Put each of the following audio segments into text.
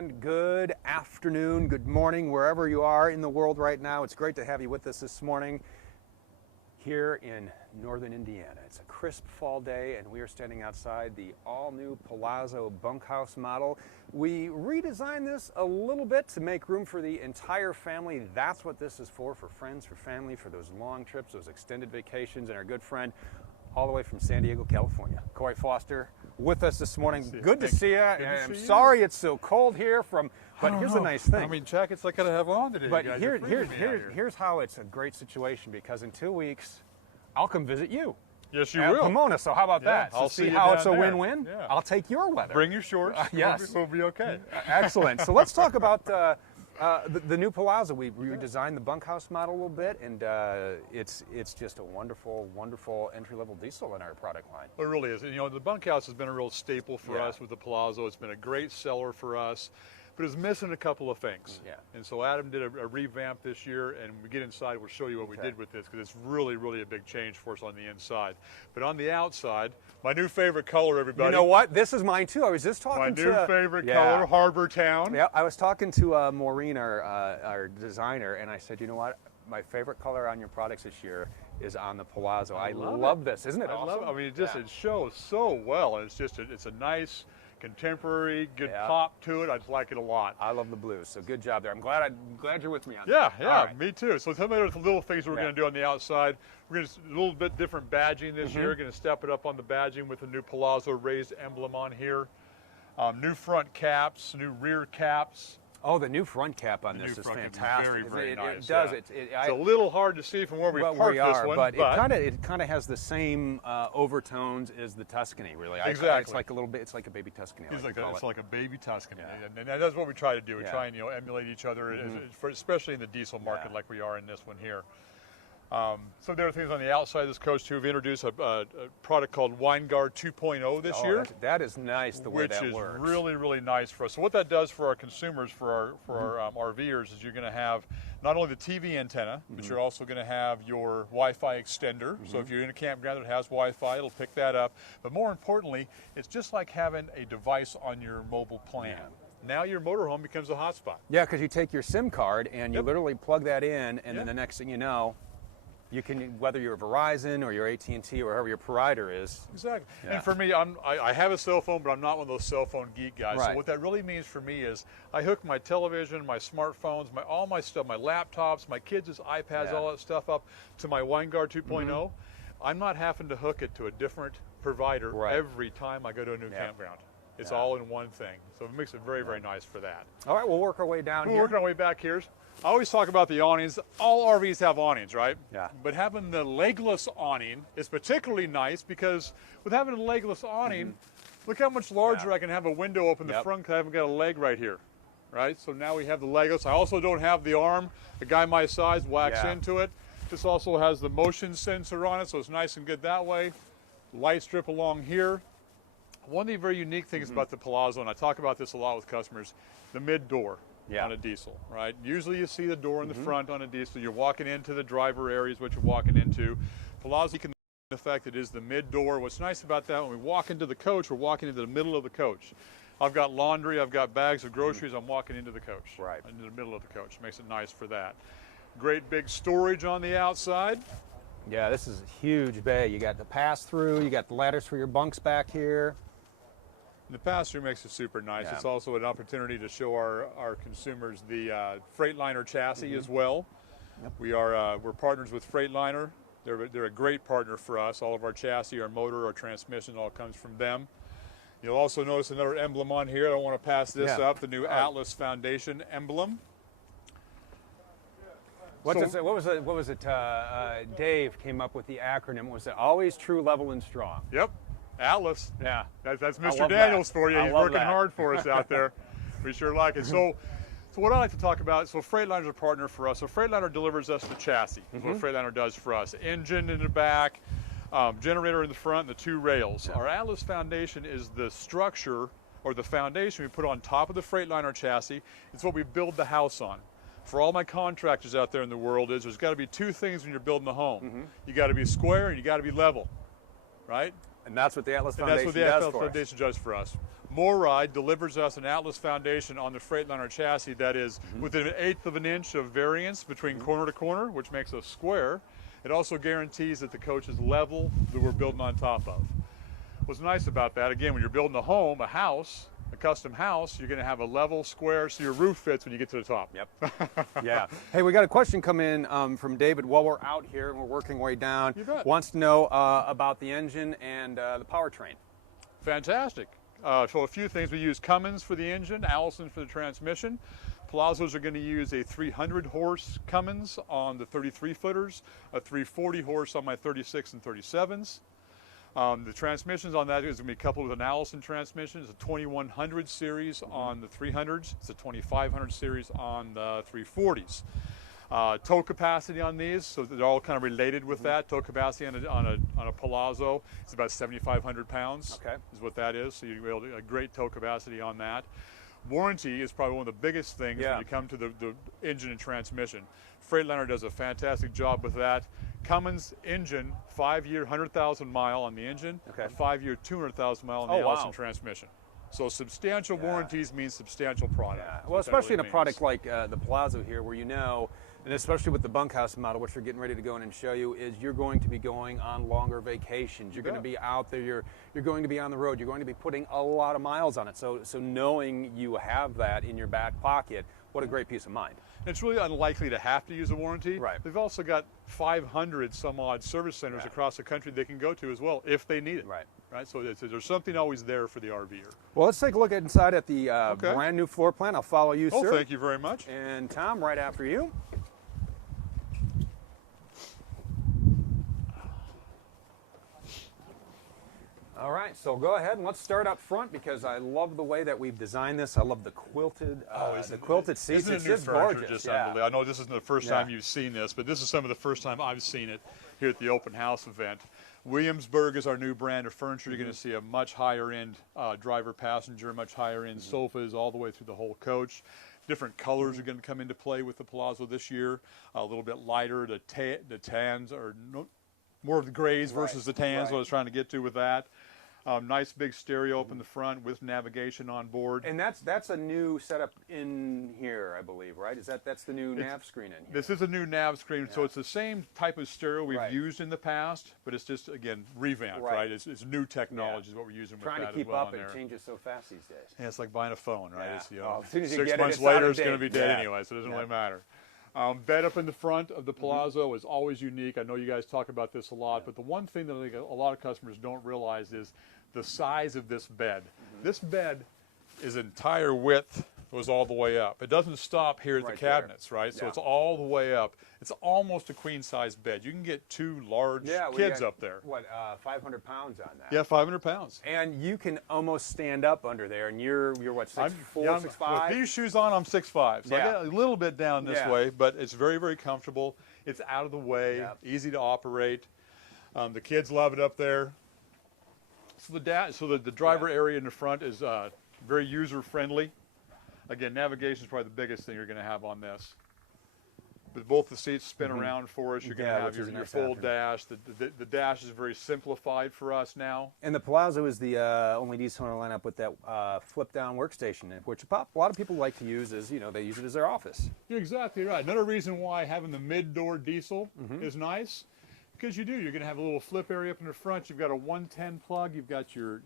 and good afternoon, good morning, wherever you are in the world right now. It's great to have you with us this morning here in northern Indiana. It's a crisp fall day and we are standing outside the all-new Palazzo bunkhouse model. We redesigned this a little bit to make room for the entire family. That's what this is for friends, for family, for those long trips, those extended vacations, and our good friend all the way from San Diego, California, Corey Foster, with us this morning. Good to see you. I'm sorry it's so cold here, but here's the nice thing. I mean, jackets I gotta have on today. But here's how it's a great situation, because in 2 weeks, I'll come visit you. Yes, you at will. Pomona, so how about that? I'll see see how you it's a down there. win-win? Yeah. I'll take your weather. Bring your shorts. Yes. We'll be okay. Excellent. So let's talk about the new Palazzo. We redesigned the bunkhouse model a little bit, and it's just a wonderful, wonderful entry-level diesel in our product line. It really is. And, you know, the bunkhouse has been a real staple for us with the Palazzo. It's been a great seller for us, but it's missing a couple of things. Yeah. And so Adam did a revamp this year, and when we get inside, we'll show you what we did with this, because it's really, really a big change for us on the inside. But on the outside, my new favorite color, everybody. You know what? This is mine too. I was just talking to my new favorite color, Harbor Town. Yeah, I was talking to Maureen, our designer, and I said, you know what? My favorite color on your products this year is on the Palazzo. I love this. Isn't it awesome? I love it. I mean, it shows so well, and it's a nice, contemporary, good pop to it. I just like it a lot. I love the blues, so good job there. I'm glad you're with me on that. Yeah, right. Me too. So tell me the little things that we're going to do on the outside. We're going to a little bit different badging this year. We're going to step it up on the badging with a new Palazzo raised emblem on here. New front caps, new rear caps. Oh, the new front cap on this is fantastic. Very, very nice. It does. Yeah. It's a little hard to see from where we parked this one, but it kind of has the same overtones as the Tuscany, really. Exactly. It's like a little bit. It's like a baby Tuscany. It's like a baby Tuscany, and that's what we try to do. We try and emulate each other, especially in the diesel market, like we are in this one here. Some of the other things on the outside of this coach too, we've introduced a product called Winegard 2.0 this year. That is nice the way that works. Which is really, really nice for us. So what that does for our consumers, for our RVers, is you're going to have not only the TV antenna, but you're also going to have your Wi-Fi extender. So if you're in a campground that has Wi-Fi, it'll pick that up. But more importantly, it's just like having a device on your mobile plan. Now your motorhome becomes a hotspot. Yeah, because you take your SIM card and you literally plug that in, and then the next thing you know, you can, whether you're Verizon or your AT&T or wherever your provider is. Exactly. Yeah. And for me, I have a cell phone, but I'm not one of those cell phone geek guys. Right. So what that really means for me is I hook my television, my smartphones, all my stuff, my laptops, my kids' iPads, all that stuff up to my Winegard 2.0. I'm not having to hook it to a different provider every time I go to a new campground. It's all in one thing. So it makes it very, very nice for that. All right, we'll work our way down here. We're working our way back here. I always talk about the awnings. All RVs have awnings, right? Yeah. But having the legless awning is particularly nice, because with having a legless awning, look how much larger I can have a window open the front, because I haven't got a leg right here, right? So now we have the legless. I also don't have the arm. A guy my size whacks into it. This also has the motion sensor on it, so it's nice and good that way. Light strip along here. One of the very unique things about the Palazzo, and I talk about this a lot with customers, the mid door. On a diesel, right? Usually you see the door in the front on a diesel. You're walking into the driver area is what you're walking into. Palazzo can the fact that it is the mid door. What's nice about that, when we walk into the coach, we're walking into the middle of the coach. I've got laundry, I've got bags of groceries, I'm walking into the coach. Right. Into the middle of the coach. Makes it nice for that. Great big storage on the outside. Yeah, this is a huge bay. You got the pass-through, you got the ladders for your bunks back here. The pass-through makes it super nice. It's also an opportunity to show our consumers the Freightliner chassis as well. We're partners with Freightliner. They're a great partner for us. All of our chassis, our motor, our transmission, all comes from them. You'll also notice another emblem on here. I don't want to pass this up. The new Atlas Foundation emblem. What was it? Dave came up with the acronym. Was it always true, level, and strong? Yep. Atlas. Yeah. That's Mr. Daniels for you. He's working hard for us out there. We sure like it. So what I like to talk about, so Freightliner's a partner for us. So Freightliner delivers us the chassis. That's what Freightliner does for us. Engine in the back, generator in the front, and the two rails. Our Atlas Foundation is the structure or the foundation we put on top of the Freightliner chassis. It's what we build the house on. For all my contractors out there in the world, there's got to be two things when you're building a home. You got to be square and you got to be level, right? And that's what the Atlas And Foundation that's what the does Atlas for us. Foundation does for us. MoRide delivers us an Atlas Foundation on the Freightliner chassis that is within 1/8 of an inch of variance between corner to corner, which makes a square. It also guarantees that the coach is level that we're building on top of. What's nice about that, again, when you're building a home, a house, a custom house, you're going to have a level square so your roof fits when you get to the top. Yep. Yeah. Hey, we got a question come in from David while we're out here and we're working way down. You bet. Wants to know about the engine and the powertrain. Fantastic. So a few things. We use Cummins for the engine, Allison for the transmission. Palazzos are going to use a 300 horse Cummins on the 33 footers, a 340 horse on my 36 and 37s. The transmissions on that is going to be coupled with an Allison transmission. It's a 2100 series on the 300s. It's a 2500 series on the 340s. Tow capacity on these, so they're all kind of related with that. Tow capacity on a Palazzo is about 7,500 pounds. Okay. Is what that is. So you'll be able to a great tow capacity on that. Warranty is probably one of the biggest things when you come to the engine and transmission. Freightliner does a fantastic job with that. Cummins engine, 5-year, 100,000 mile on the engine, a 5-year, 200,000 mile on the Allison transmission. So substantial warranties means substantial product. Yeah. Well, especially in a product like the Palazzo here, where and especially with the bunkhouse model, which we're getting ready to go in and show you, is you're going to be going on longer vacations. You're going to be out there. You're going to be on the road. You're going to be putting a lot of miles on it. So knowing you have that in your back pocket, what a great peace of mind. It's really unlikely to have to use a warranty. Right. They've also got 500 some odd service centers across the country they can go to as well if they need it. Right. So there's something always there for the RVer. Well, let's take a look inside at the brand new floor plan. I'll follow you, sir. Oh, thank you very much. And Tom, right after you. All right, so go ahead and let's start up front because I love the way that we've designed this. I love the quilted seats. Isn't It's new just furniture gorgeous. just unbelievable? I know this isn't the first time you've seen this, but this is some of the first time I've seen it here at the open house event. Williamsburg is our new brand of furniture. You're going to see a much higher end driver passenger, much higher end sofas all the way through the whole coach. Different colors are going to come into play with the Palazzo this year. A little bit lighter. The tans are more of the grays versus the tans. What I was trying to get to with that. Nice big stereo up in the front with navigation on board. And that's a new setup in here, I believe, right? That's the new nav screen in here? This is a new nav screen, so it's the same type of stereo we've used in the past, but it's just, again, revamped, right? It's new technology is what we're using with that as well. Trying to keep up, it changes so fast these days. Yeah, it's like buying a phone, right? It's, as soon as you 6 get months it's later, out of it's going to be date. dead anyway, so it doesn't really matter. Bed up in the front of the Palazzo is always unique. I know you guys talk about this a lot, but the one thing that I think a lot of customers don't realize is the size of this bed. This bed is entire width goes all the way up. It doesn't stop here at the cabinets, right? So it's all the way up. It's almost a queen size bed. You can get 2 large kids up there. What, 500 pounds on that? Yeah, 500 pounds. And you can almost stand up under there, and you're what, 6'4", 6'5"? With these shoes on, I'm 6'5", so I get a little bit down this way, but it's very, very comfortable. It's out of the way, easy to operate. The kids love it up there. So the driver area in the front is very user friendly. Again, navigation is probably the biggest thing you're going to have on this. But both the seats spin around for us. You're going to have your full dash. The dash is very simplified for us now. And the Palazzo is the only diesel in our lineup with that flip-down workstation, which a lot of people like to use as, they use it as their office. You're exactly right. Another reason why having the mid-door diesel is nice, because you're going to have a little flip area up in the front. You've got a 110 plug. You've got your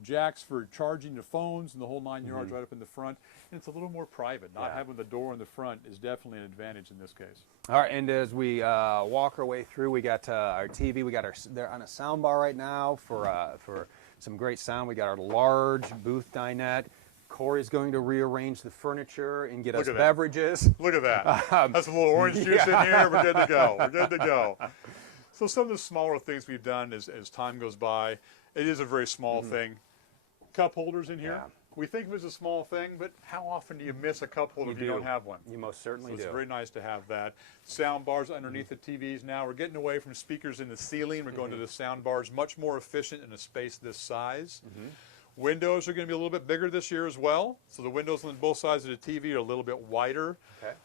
jacks for charging the phones and the whole 9 yards right up in the front. And it's a little more private. Not having the door in the front is definitely an advantage in this case. All right, and as we walk our way through, we got our TV. We got they're on a sound bar right now for some great sound. We got our large booth dinette. Corey's going to rearrange the furniture and get us beverages. Look at that. That's a little orange juice in here. We're good to go. We're good to go. So some of the smaller things we've done as time goes by, it is a very small thing. Cup holders in here. We think of it as a small thing, but how often do you miss a cup holder if you don't have one? You most certainly do. It's very nice to have that. Sound bars underneath the TVs now. We're getting away from speakers in the ceiling. We're going to the sound bars, much more efficient in a space this size. Windows are going to be a little bit bigger this year as well. So the windows on both sides of the TV are a little bit wider.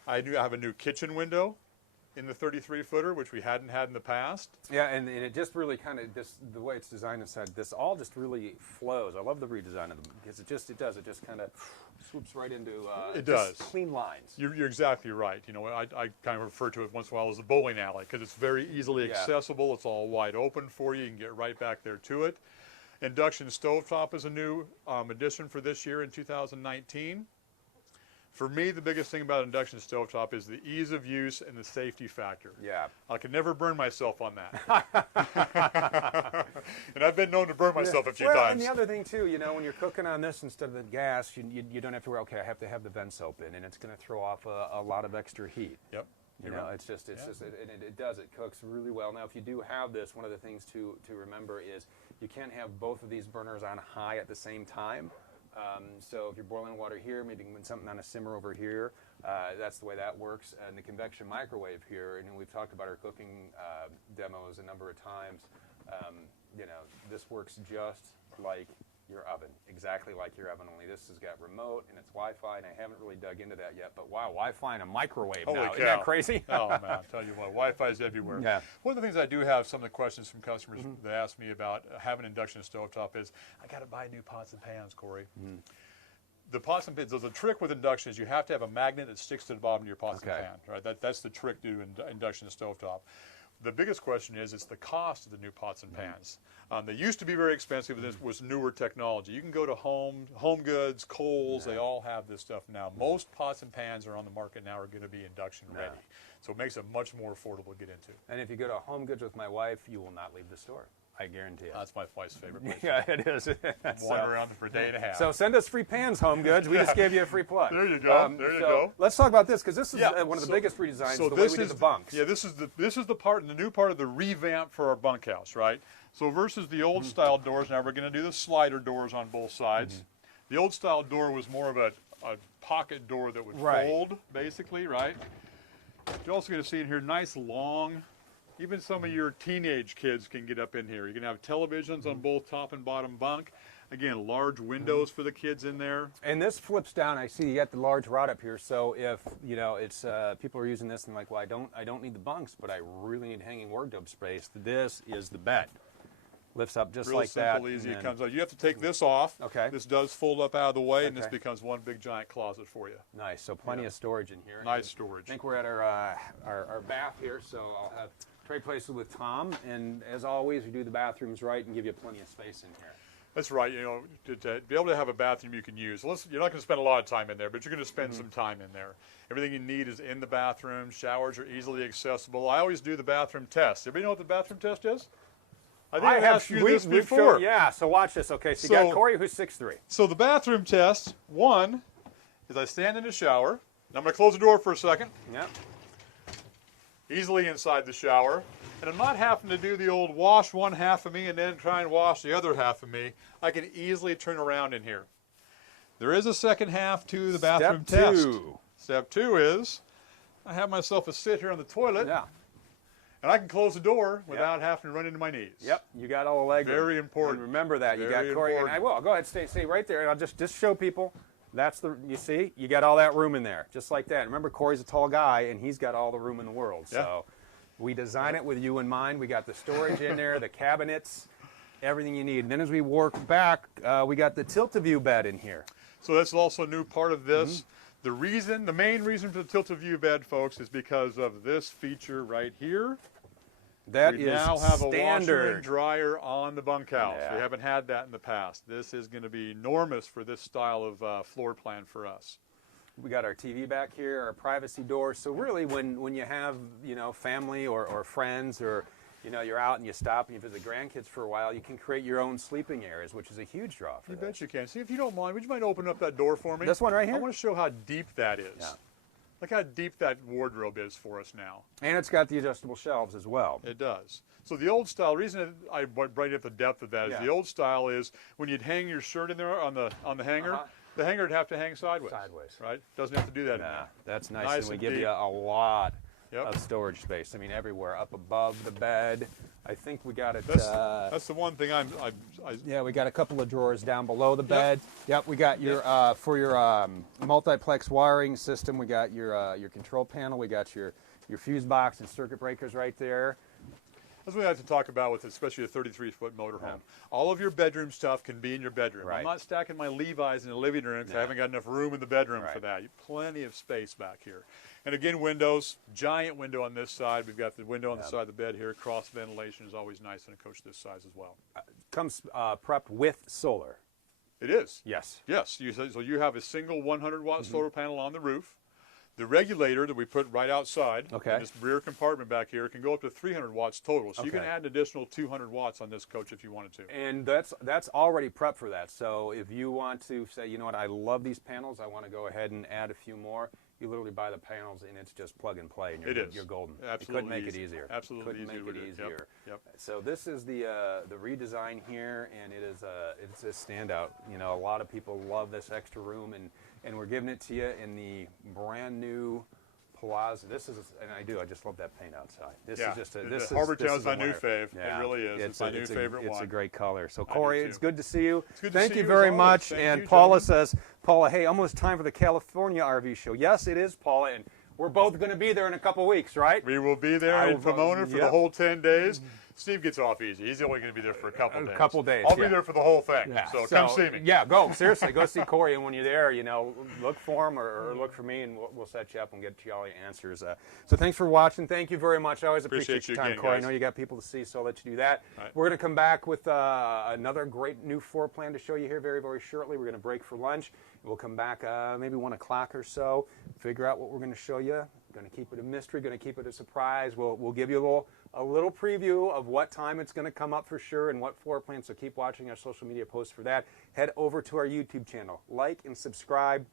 I do have a new kitchen window in the 33-footer, which we hadn't had in the past. Yeah, and it just really kind of, the way it's designed inside, this all just really flows. I love the redesign of them because it just kind of swoops right into It does. clean lines. You're exactly right. You know, I kind of refer to it once in a while as a bowling alley because it's very easily accessible. It's all wide open for you. You can get right back there to it. Induction stovetop is a new addition for this year in 2019. For me, the biggest thing about induction stovetop is the ease of use and the safety factor. Yeah. I could never burn myself on that. And I've been known to burn myself a few times. And the other thing too, you know, when you're cooking on this instead of the gas, you don't have to worry, okay, I have to have the vents open, and it's going to throw off a lot of extra heat. Yep. You know, it's just, it does, it cooks really well. Now, if you do have this, one of the things to remember is you can't have both of these burners on high at the same time. So if you're boiling water here, maybe you can put something on a simmer over here. That's the way that works. And the convection microwave here, and we've talked about our cooking demos a number of times. You know, this works just like your oven, exactly like your oven, only this has got remote and it's Wi-Fi, and I haven't really dug into that yet, but wow, Wi-Fi and a microwave Holy now. cow. Isn't that crazy? Oh, man, I'll tell you what, Wi-Fi is everywhere. Yeah. One of the things I do have, some of the questions from customers that ask me about having an induction stovetop is, I got to buy new pots and pans, Corey. The pots and pans, the trick with induction is you have to have a magnet that sticks to the bottom of your pots and pan. Right? That's the trick to induction stovetop. The biggest question is, it's the cost of the new pots and pans. They used to be very expensive, but this was newer technology. You can go to Home Goods, Kohl's, they all have this stuff now. Most pots and pans are on the market now are going to be induction ready. So it makes it much more affordable to get into. And if you go to Home Goods with my wife, you will not leave the store. I guarantee it. That's my wife's favorite place. Yeah, it is. Wander around for a day and a half. So send us free pans, Home Goods. We just gave you a free plug. There you go. There you go. Let's talk about this because this is one of the biggest redesigns. So the way we did the bunks. Yeah, this is the new part of the revamp for our bunkhouse, right? So versus the old style doors, now we're going to do the slider doors on both sides. The old style door was more of a pocket door that would fold, basically, right? You're also going to see in here nice long. Even some of your teenage kids can get up in here. You can have televisions on both top and bottom bunk. Again, large windows for the kids in there. And this flips down. I see you got the large rod up here. So if you know it's people are using this and like, well, I don't need the bunks, but I really need hanging wardrobe space. This is the bed. Lifts up just like that. Real simple, easy. It comes out. You have to take this off. Okay. This does fold up out of the way, and this becomes one big giant closet for you. Nice. So plenty of storage in here. Nice storage. I think we're at our bath here, so I'll have trade places with Tom, and as always, we do the bathrooms right and give you plenty of space in here. That's right. You know, to be able to have a bathroom you can use. You're not going to spend a lot of time in there, but you're going to spend some time in there. Everything you need is in the bathroom. Showers are easily accessible. I always do the bathroom test. Everybody know what the bathroom test is? I think I asked you this before. Yeah, so watch this. Okay, so you got Corey who's 6'3". So the bathroom test, one, is I stand in the shower. Now I'm going to close the door for a second. Yep. Easily inside the shower. And I'm not having to do the old wash one half of me and then try and wash the other half of me. I can easily turn around in here. There is a second half to the bathroom test. Step two is I have myself a sit here on the toilet. Yeah. And I can close the door without having to run into my knees. Yep, you got all the leg room. Very important. And remember that. You got Corey, and I will. Go ahead, stay right there, and I'll just show people. That's you see, you got all that room in there, just like that. Remember, Corey's a tall guy, and he's got all the room in the world. Yeah. So we design it with you in mind. We got the storage in there, the cabinets, everything you need. And then as we work back, we got the tilt-a-view bed in here. So that's also a new part of this. The main reason for the tilt-a-view bed, folks, is because of this feature right here. That we is now have standard. a washer and dryer on the bunkhouse. Yeah. We haven't had that in the past. This is going to be enormous for this style of floor plan for us. We got our TV back here, our privacy door. So really, when you have family or friends, or you're out and you stop and you visit grandkids for a while, you can create your own sleeping areas, which is a huge draw for You this. bet you can. See, if you don't mind, would you mind opening up that door for me? This one right here? I want to show how deep that is. Yeah. Look how deep that wardrobe is for us now. And it's got the adjustable shelves as well. It does. So the old style, the reason I bring up the depth of that is the old style is when you'd hang your shirt in there on the hanger, the hanger would have to hang sideways. Right? Doesn't have to do that anymore. That's nice. And we give you a lot of storage space. I mean, everywhere, up above the bed. I think we got it. That's the one thing yeah, we got a couple of drawers down below the bed. Yep, we got your for your multiplex wiring system. We got your control panel. We got your your fuse box and circuit breakers right there. That's what we have to talk about with especially a 33-foot motorhome. All of your bedroom stuff can be in your bedroom. Right. I'm not stacking my Levi's in the living room because I haven't got enough room in the bedroom for that. Plenty of space back here. And again, windows, giant window on this side. We've got the window on the side of the bed here. Cross ventilation is always nice in a coach this size as well. Comes prepped with solar. It is. Yes. Yes. So you have a single 100-watt solar panel on the roof. The regulator that we put right outside in this rear compartment back here can go up to 300 watts total. So you can add an additional 200 watts on this coach if you wanted to. And that's already prepped for that. So if you want to say, you know what, I love these panels, I want to go ahead and add a few more, you literally buy the panels and it's just plug and play. And you're golden. Absolutely. You couldn't make it easier. Absolutely. Couldn't make it easier. Yep. So this is the redesign here, and it's a standout. You know, a lot of people love this extra room, and we're giving it to you in the brand new Palazzo. This is, and I just love that paint outside. This is just a, Harbor Town's my new winner. fave. Yeah. It really is. It's my new favorite one. It's a great color. So Corey, it's good to see you. It's good to Thank see you you very as much. always. And Thank you, Paula gentlemen. says, Paula, hey, almost time for the California RV show. Yes, it is, Paula, and we're both going to be there in a couple weeks, right? We will be there in Pomona for the whole 10 days. Steve gets off easy. He's only going to be there for a couple days. I'll be there for the whole thing. Yeah. So come see me. Yeah, go. Seriously, go see Corey. And when you're there, you know, look for him or look for me, and we'll set you up and get you all the answers. So thanks for watching. Thank you very much. I always appreciate your time, again, Corey. guys. I know you got people to see, so I'll let you do that. Right. We're going to come back with another great new floor plan to show you here very, very shortly. We're going to break for lunch. We'll come back maybe 1 o'clock or so, figure out what we're going to show you. Going to keep it a mystery, going to keep it a surprise. We'll give you a little preview of what time it's going to come up for sure and what floor plan, so keep watching our social media posts for that. Head over to our YouTube channel. Like and subscribe.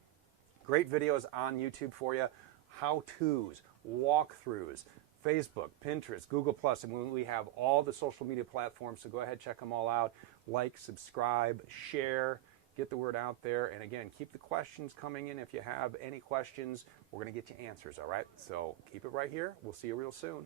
Great videos on YouTube for you. How-tos, walkthroughs, Facebook, Pinterest, Google+, and we have all the social media platforms, so go ahead, check them all out. Like, subscribe, share. Get the word out there, and again, keep the questions coming in. If you have any questions, we're going to get you answers, all right? So keep it right here. We'll see you real soon.